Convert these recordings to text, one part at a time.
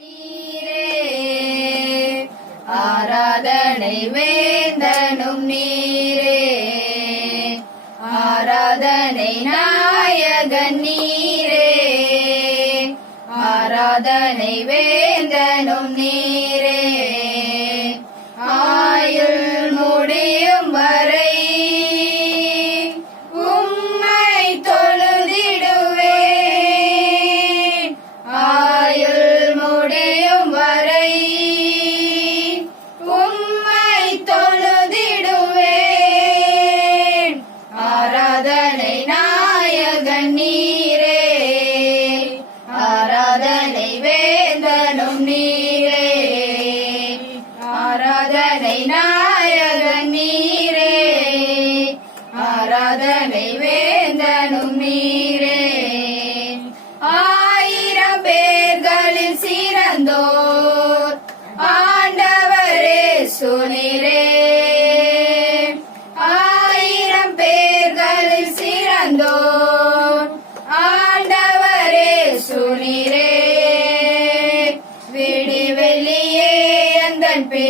நீரே. ஆராதனை வேந்தனும் நீரே. ஆராதனை நாயகன் நீரே. ஆராதனை வே ஆராதனை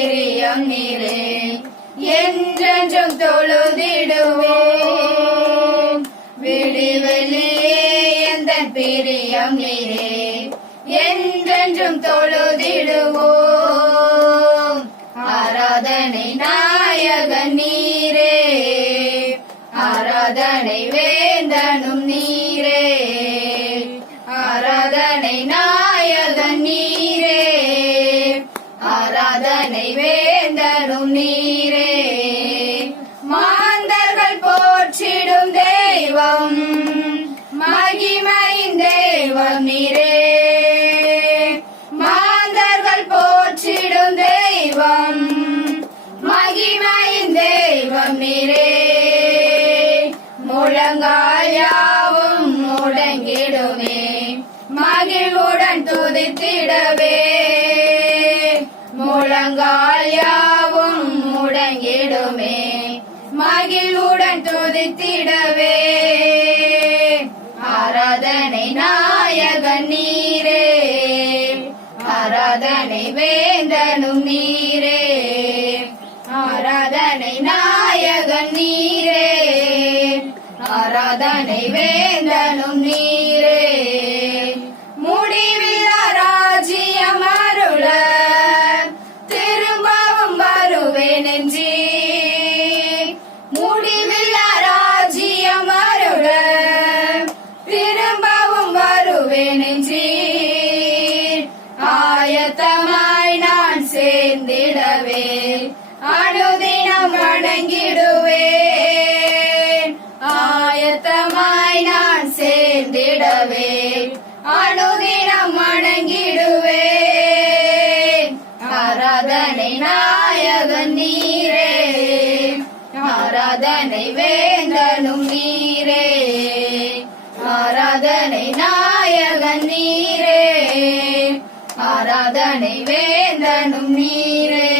அந்தன் பிரியம் நீரே என்றென்றும் தொழுதிடுவோம் விடிவெளியே எந்த பிரியம் நீரே என்றென்றும் தொழுதிடுவோம். வேந்தனும் நீரே. மாந்தர்கள் போற்றிடும் தெய்வம். மகிமையின் தெய்வம் நீரே. மாந்தர்கள் போற்றிடும் தெய்வம். மகிமையின் தெய்வம் நீரே. முழங்காயா முழங்கால் யாவும் முடங்கிடுமே. மகிழ்வுடன் துதித்திடவே. ஆராதனை நாயக நீரே. ஆராதனை வேந்தனும் நீரே. ஆராதனை நாயக நீரே. ஆராதனை வேந்தனும் நீரே. வருவேன் என்றே முடிவில்லா ராஜ்யம் அருள திரும்பவும் வருவே என்றே ஆயத்தமாய் நான் சேர்ந்திடவே அனுதினம் வணங்கிடுவே ஆயத்தமாய் நான் சேர்ந்திடவே அனுதினம் ஆராதனை நாயகன் நீரே. ஆராதனை வேந்தனும் நீரே. ஆராதனை நாயகன் நீரே. ஆராதனை வேந்தனும் நீரே.